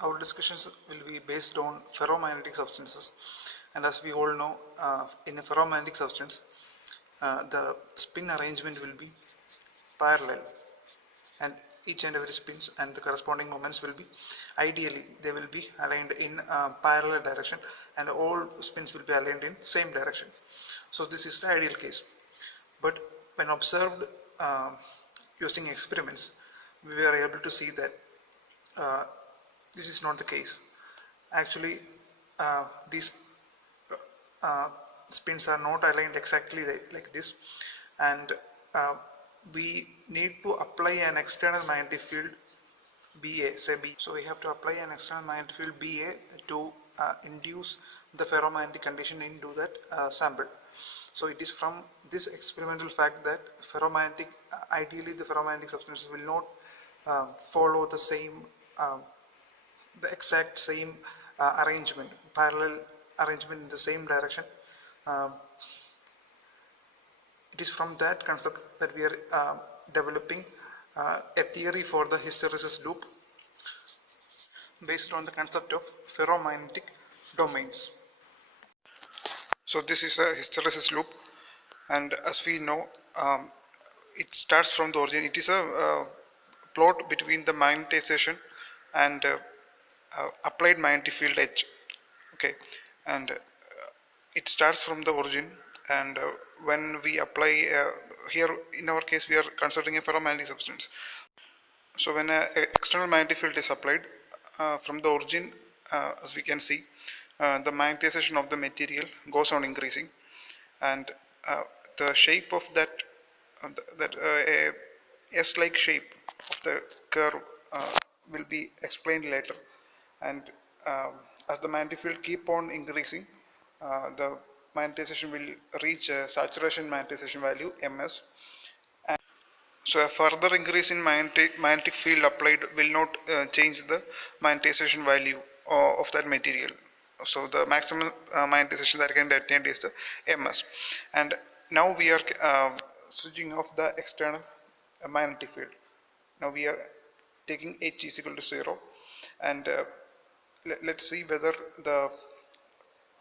Our discussions will be based on ferromagnetic substances, and as we all know, in a ferromagnetic substance, the spin arrangement will be parallel, and each and every spins and the corresponding moments will be ideally they will be aligned in parallel direction, and all spins will be aligned in same direction. So this is the ideal case, but when observed using experiments, we were able to see that this is not the case. Actually, these spins are not aligned exactly like this, and we need to apply an external magnetic field BA, say B. So we have to apply an external magnetic field BA to induce the ferromagnetic condition into that sample. So it is from this experimental fact that ideally the ferromagnetic substances will not follow the same, the exact same arrangement, parallel arrangement in the same direction. It is from that concept that we are developing a theory for the hysteresis loop based on the concept of ferromagnetic domains. So this is a hysteresis loop, and as we know, it starts from the origin. It is a plot between the magnetization and applied magnetic field H. Okay, and it starts from the origin, and when we apply here in our case we are considering a ferromagnetic substance. So when an external magnetic field is applied from the origin, as we can see, the magnetization of the material goes on increasing, and the shape of that a S-like shape of the curve will be explained later. And as the magnetic field keep on increasing, the magnetization will reach a saturation magnetization value ms. And so a further increase in magnetic field applied will not change the magnetization value of that material. So the maximum magnetization that can be attained is the ms. And now we are switching off the external magnetic field. Now we are taking H is equal to 0, and let's see whether the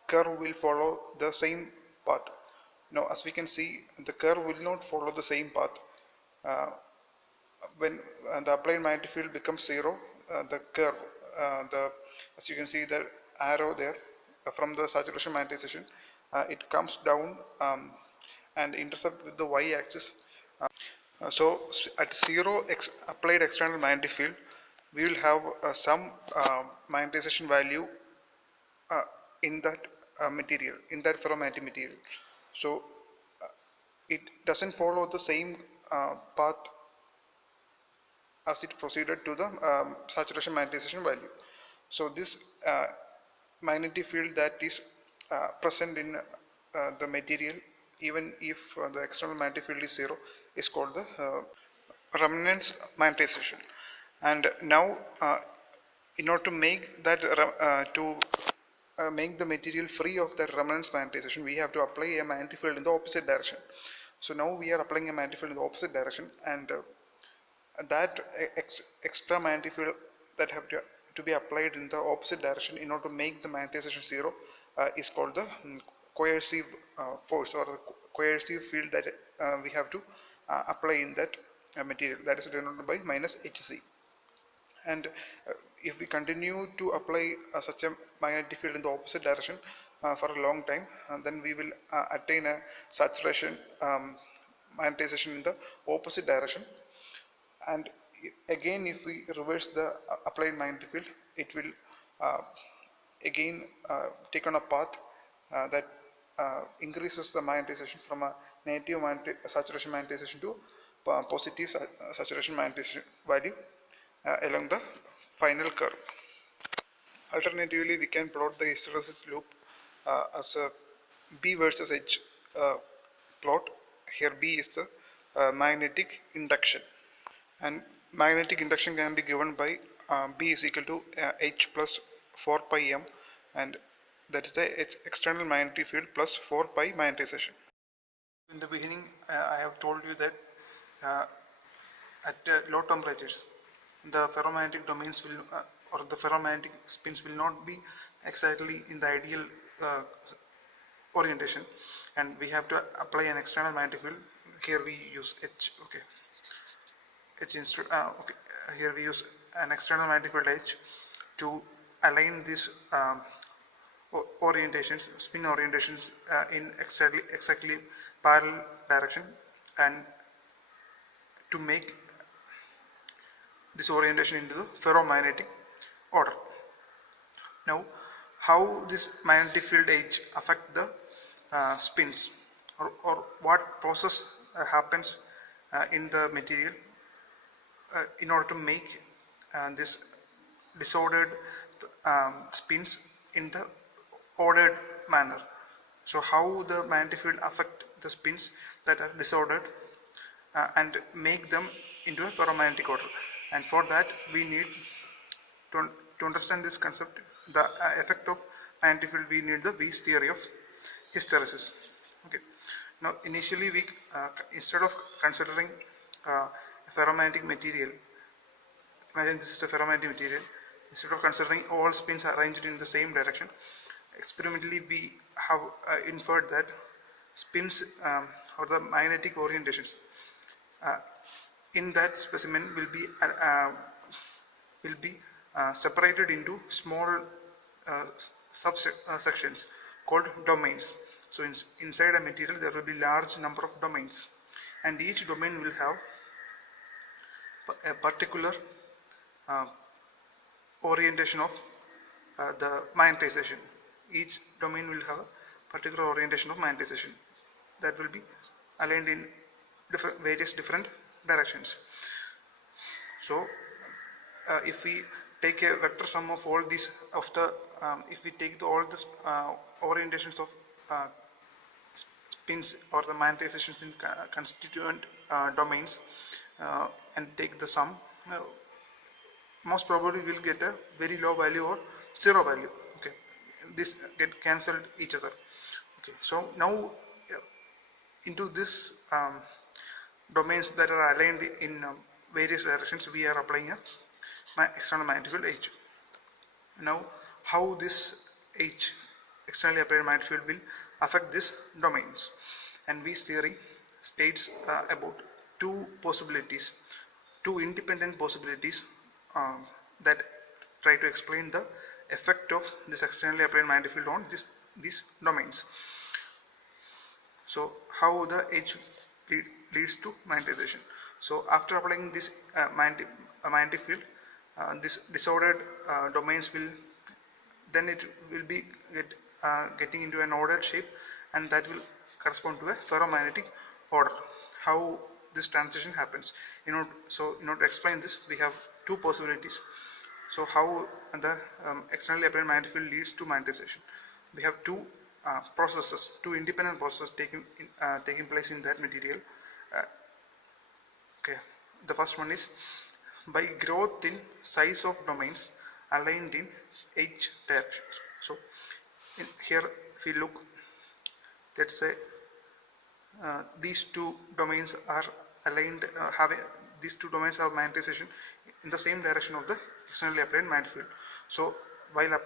curve will follow the same path. Now as we can see, the curve will not follow the same path. When the applied magnetic field becomes 0, the curve, as you can see the arrow there, from the saturation magnetization, it comes down and intercept with the y-axis. So at 0 applied external magnetic field, we will have some magnetization value in that material, in that ferromagnetic material. So it doesn't follow the same path as it proceeded to the saturation magnetization value. So this magnetic field that is present in the material, even if the external magnetic field is 0, is called the remanence magnetization. And now in order to make that make the material free of that remanence magnetization, we have to apply a magnetic field in the opposite direction. So now we are applying a magnetic field in the opposite direction, and that extra magnetic field that have to be applied in the opposite direction in order to make the magnetization 0 is called the coercive force, or the coercive field that we have to apply in that material, that is denoted by minus Hc. And if we continue to apply such a magnetic field in the opposite direction for a long time, then we will attain a saturation magnetization in the opposite direction. And again, if we reverse the applied magnetic field, it will again take on a path that increases the magnetization from a negative saturation magnetization to positive saturation magnetization value along the final curve. Alternatively, we can plot the hysteresis loop as a B versus H plot. Here B is the magnetic induction, and magnetic induction can be given by B is equal to H plus 4 pi m, and that is the external magnetic field plus 4 pi magnetization. In the beginning, I have told you that at low temperatures, the ferromagnetic domains will or the ferromagnetic spins will not be exactly in the ideal orientation, and we have to apply an external magnetic field. Here we use H. Okay, H instead. Okay, here we use an external magnetic field H to align these orientations, spin orientations in exactly parallel direction, and to make this orientation into the ferromagnetic order. Now, how this magnetic field H affect the spins, or what process happens in the material in order to make this disordered spins in the ordered manner. So how the magnetic field affect the spins that are disordered and make them into a ferromagnetic order. And for that we need to understand this concept, the effect of magnetic field, we need the Weiss theory of hysteresis. Okay. Now initially we instead of considering a ferromagnetic material, imagine this is a ferromagnetic material, instead of considering all spins arranged in the same direction, experimentally we have inferred that spins or the magnetic orientations in that specimen will be separated into small subsections called domains. So inside a material there will be large number of domains, and each domain will have a particular orientation of the magnetization. Each domain will have a particular orientation of magnetization that will be aligned in various different directions. So if we take a vector sum of all these if we take all the orientations of spins or the magnetizations in constituent domains and take the sum, most probably we will get a very low value or zero value. Okay, this get cancelled each other. Okay, so now into this domains that are aligned in various directions, we are applying a external magnetic field H. Now how this H, externally applied magnetic field, will affect these domains, and Weiss theory states about two independent possibilities that try to explain the effect of this externally applied magnetic field on these domains. So how the H leads to magnetization. So after applying this magnetic field, this disordered domains will be getting into an ordered shape, and that will correspond to a ferromagnetic order. How this transition happens? In order to explain this, we have two possibilities. So how the externally applied magnetic field leads to magnetization? We have two independent processes taking place in that material. Okay, the first one is by growth in size of domains aligned in H directions. So here if we look, let's say these two domains are aligned, these two domains have magnetization in the same direction of the externally applied magnetic field. So while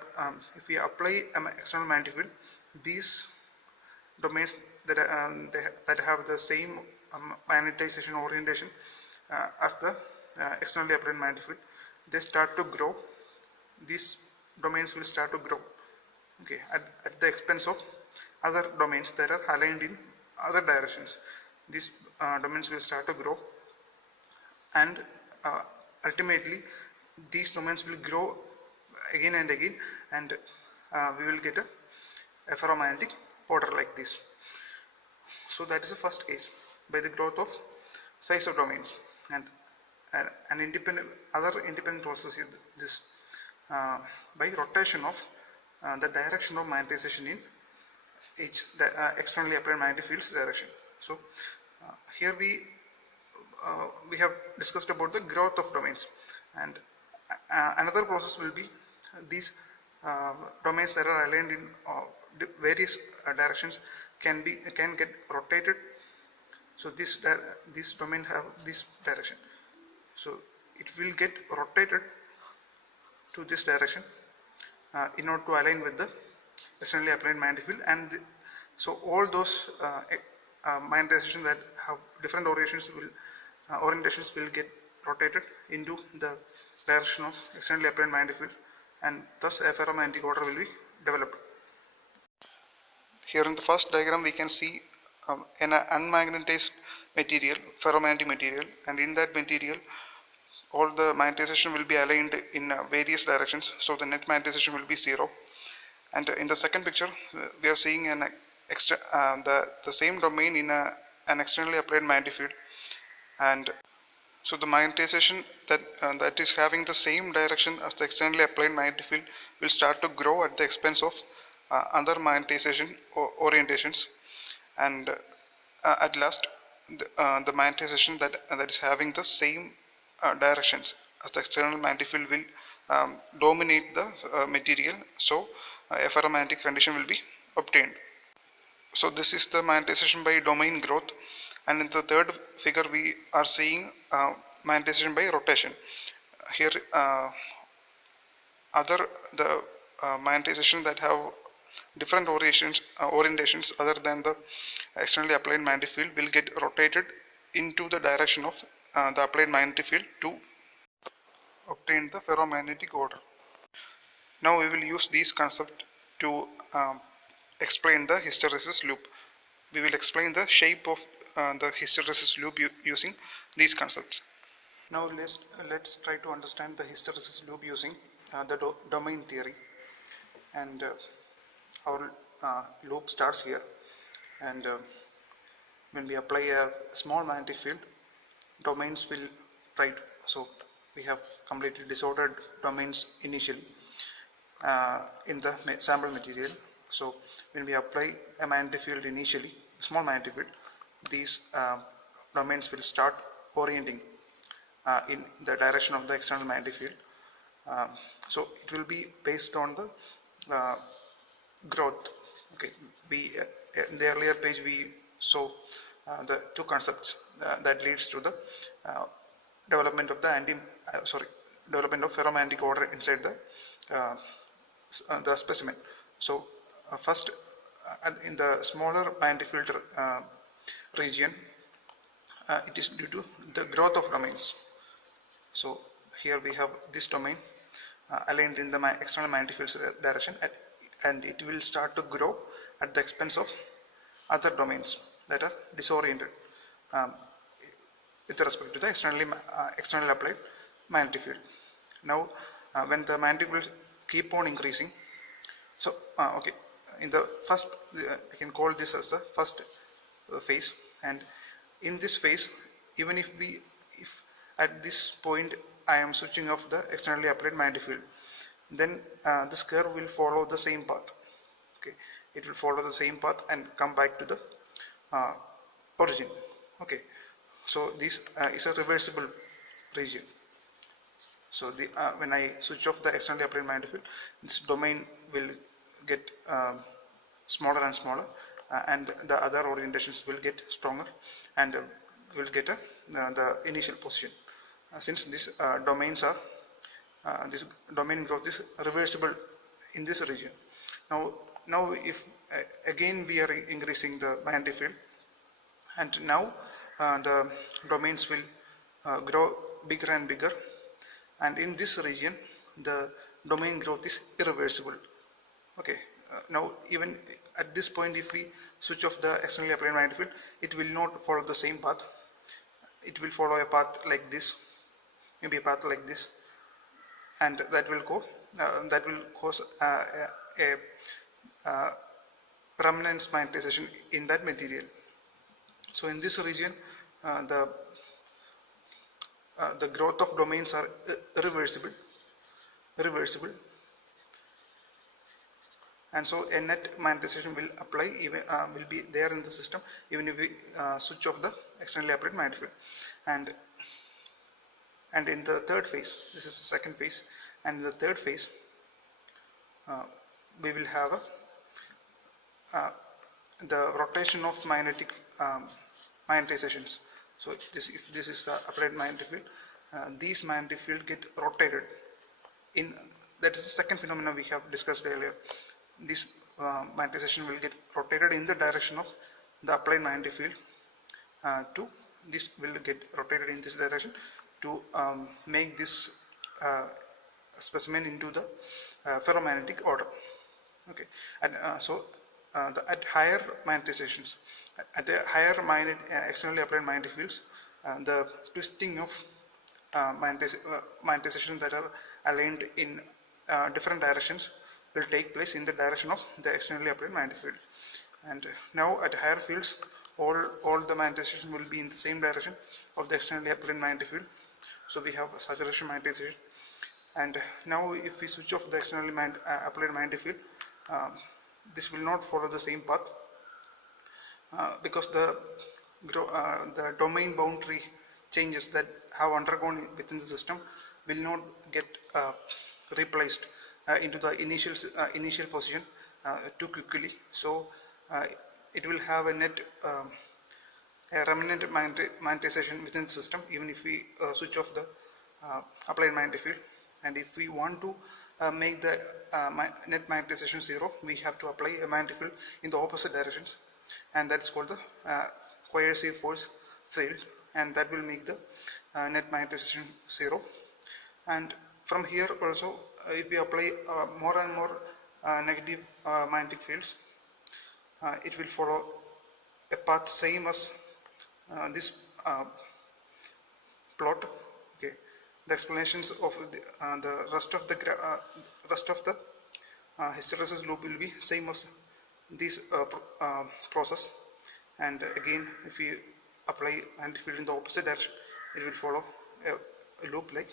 if we apply an external magnetic field, these domains that have the same magnetization orientation as the externally applied magnetic field, they start to grow. These domains will start to grow, okay, at the expense of other domains that are aligned in other directions. These domains will start to grow, and ultimately these domains will grow again and again, and we will get a ferromagnetic order like this. So that is the first case, by the growth of size of domains. And other independent process is this by rotation of the direction of magnetization in externally applied magnetic field's direction. So here we have discussed about the growth of domains, and another process will be these domains that are aligned in various directions can get rotated. So this domain have this direction, so it will get rotated to this direction in order to align with the externally applied magnetic field, and so all those magnetizations that have different orientations will get rotated into the direction of externally applied magnetic field, and thus a ferromagnetic order will be developed. Here in the first diagram we can see an unmagnetized material, ferromagnetic material, and in that material all the magnetization will be aligned in various directions, so the net magnetization will be 0. And in the second picture we are seeing the same domain in an externally applied magnetic field, and so the magnetization that is having the same direction as the externally applied magnetic field will start to grow at the expense of other magnetization orientations, and at last the magnetization that is having the same directions as the external magnetic field will dominate the material, so a ferromagnetic condition will be obtained. So this is the magnetization by domain growth, and in the third figure we are seeing magnetization by rotation. Here the magnetization that have different orientations other than the externally applied magnetic field will get rotated into the direction of the applied magnetic field to obtain the ferromagnetic order. Now we will use these concepts to explain the hysteresis loop. We will explain the shape of the hysteresis loop using these concepts. Now let's try to understand the hysteresis loop using the domain theory. And our loop starts here, and when we apply a small magnetic field, domains will right. So we have completely disordered domains initially in the sample material. So when we apply a magnetic field initially, small magnetic field, these domains will start orienting in the direction of the external magnetic field. So it will be based on the growth. Okay, in the earlier page we saw the two concepts that leads to the development of the development of ferromagnetic order inside the specimen. So first in the smaller magnetic field region, it is due to the growth of domains. So here we have this domain aligned in the external magnetic field direction, and it will start to grow at the expense of other domains that are disoriented with respect to the externally applied magnetic field. Now when the magnetic field keep on increasing, so okay, in the first I can call this as the first phase, and in this phase, even if at this point I am switching off the externally applied magnetic field, then this curve will follow the same path. Okay, it will follow the same path and come back to the origin. Okay, so this is a reversible region. So when I switch off the externally applied magnetic field, this domain will get smaller and smaller, and the other orientations will get stronger and will get the initial position. Since these domains are this domain growth is reversible in this region. Now if again we are increasing the magnetic field, and now the domains will grow bigger and bigger, and in this region the domain growth is irreversible. Okay, now even at this point, if we switch off the externally applied magnetic field, it will not follow the same path. It will follow a path like this, maybe a path like this, and that will cause a permanent magnetization in that material. So in this region, the growth of domains are irreversible, and so a net magnetization will apply, even will be there in the system even if we switch off the externally applied magnetic field. And in the third phase, this is the second phase, and in the third phase we will have the rotation of magnetic magnetizations. So if this is the applied magnetic field, these magnetic field get rotated in that is the second phenomenon we have discussed earlier. This magnetization will get rotated in the direction of the applied magnetic field to this will get rotated in this direction to make this specimen into the ferromagnetic order. Okay, and at higher magnetizations, at a higher externally applied magnetic fields, the twisting of magnetization that are aligned in different directions will take place in the direction of the externally applied magnetic field. And now at higher fields, all the magnetization will be in the same direction of the externally applied magnetic field. So we have saturation magnetization. And now if we switch off the externally applied magnetic field, this will not follow the same path because the domain boundary changes that have undergone within the system will not get replaced into the initial position too quickly. So it will have a net a remnant magnetization within the system even if we switch off the applied magnetic field. And if we want to make the net magnetization zero, we have to apply a magnetic field in the opposite directions, and that is called the coercive force field, and that will make the net magnetization zero. And from here also, if we apply more and more negative magnetic fields, it will follow a path same as this plot. Okay, the explanations of the rest of the hysteresis loop will be same as this process. And again, if we apply magnetic field in the opposite direction, it will follow a loop like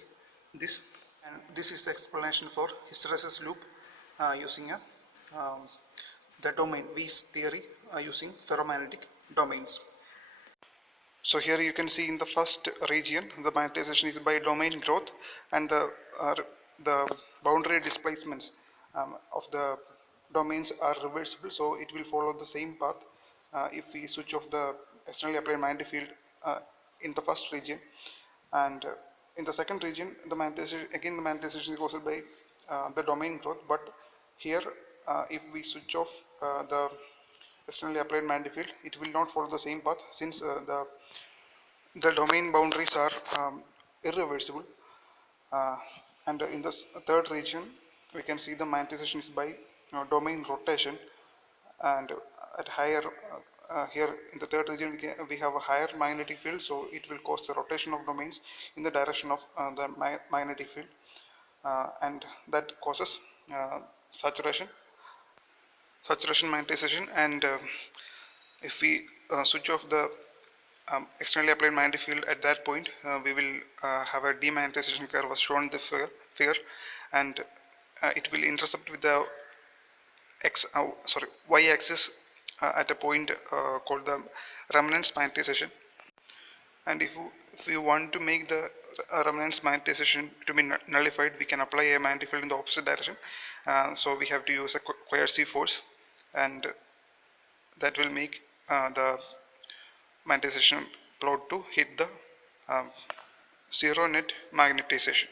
this. And this is the explanation for hysteresis loop using the domain Weiss theory using ferromagnetic domains. So here you can see in the first region the magnetization is by domain growth, and the boundary displacements of the domains are reversible, so it will follow the same path if we switch off the externally applied magnetic field in the first region. And in the second region, the magnetization is caused by the domain growth, but here if we switch off the externally applied magnetic field, it will not follow the same path since the domain boundaries are irreversible. And in the third region, we can see the magnetization is by domain rotation, and at higher here in the third region we have a higher magnetic field, so it will cause the rotation of domains in the direction of the magnetic field, and that causes saturation magnetization. And if we switch off the externally applied magnetic field at that point, we will have a demagnetization curve as shown in the figure, and it will intercept with the y-axis at a point called the remnants magnetization. And if we want to make the remnants magnetization to be nullified, we can apply a magnetic field in the opposite direction. So we have to use a coercive force, and that will make the magnetization plot to hit the zero net magnetization.